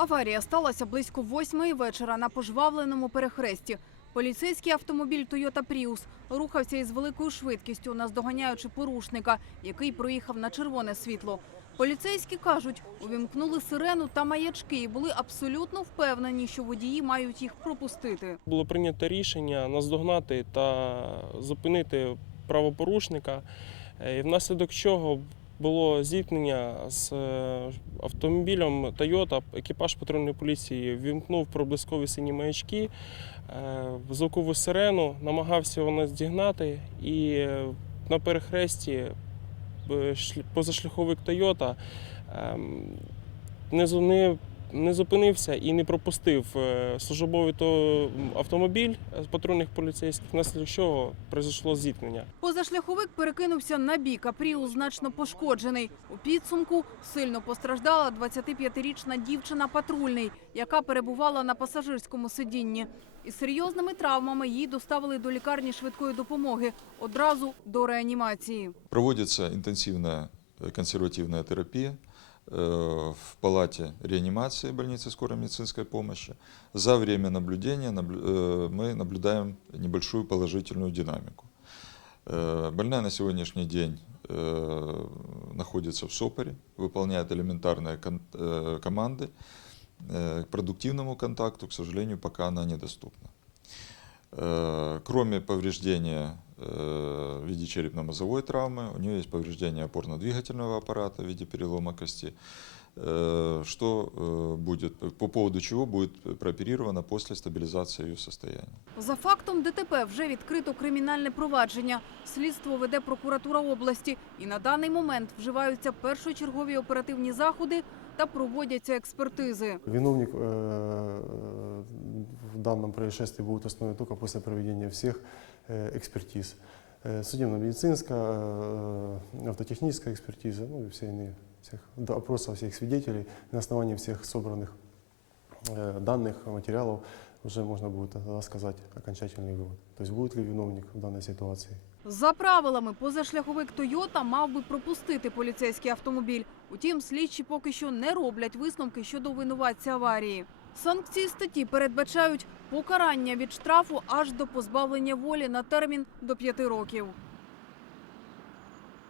Аварія сталася близько восьмої вечора на пожвавленому перехресті. Поліцейський автомобіль Toyota Prius рухався із великою швидкістю, наздоганяючи порушника, який проїхав на червоне світло. Поліцейські кажуть, увімкнули сирену та маячки і були абсолютно впевнені, що водії мають їх пропустити. Було прийнято рішення наздогнати та зупинити правопорушника, е, і внаслідок чого було зіткнення з е, автомобілем Toyota. Екіпаж патрульної поліції вімкнув проблискові сині маячки, е, звукову сирену, намагався його наздігнати і е, на перехресті позашляховик Toyota ем, не, не, зупинився і не пропустив е, службовий то автомобіль з патрульних поліцейських, внаслідок чого произошло зіткнення. Позашляховик перекинувся на бік, а Пріус значно пошкоджений. У підсумку сильно постраждала 25-річна дівчина патрульний, яка перебувала на пасажирському сидінні. Із серйозними травмами її доставили до лікарні швидкої допомоги одразу до реанімації. Проводится интенсивная э, консервативная терапия э, в палате реанимации больницы скорой медицинской помощи. За время наблюдения наблю- э, мы наблюдаем небольшую положительную динамику. Э, Больная на сегодняшний день э, находится в СОПоре, выполняет элементарные кон- э, команды. Э, К продуктивному контакту, к сожалению, пока она недоступна. Э, Кроме повреждения э, в виде черепно-мозговой травмы, у нее есть повреждение опорно-двигательного аппарата в виде перелома кости, э, что э, будет, по поводу чего будет прооперировано после стабилизации ее состояния. За фактом ДТП вже відкрито кримінальне провадження. Слідство веде прокуратура області. І на даний момент вживаються першочергові оперативні заходи та проводяться експертизи. Виновник э, в данном происшествии будет установлен только после проведения всех э, экспертиз. Э, Судебно-медицинская, э, автотехническая экспертиза, ну и все иные, всех, до опроса всех свидетелей. На основании всех собранных э, данных, материалов уже можно будет тогда сказать окончательный вывод. То есть будет ли виновник в данной ситуации. За правилами, позашляховик Тойота мав би пропустити поліцейський автомобіль. Утім, слідчі поки що не роблять висновки щодо винуватця аварії. Санкції статті передбачають покарання від штрафу аж до позбавлення волі на термін до п'яти років.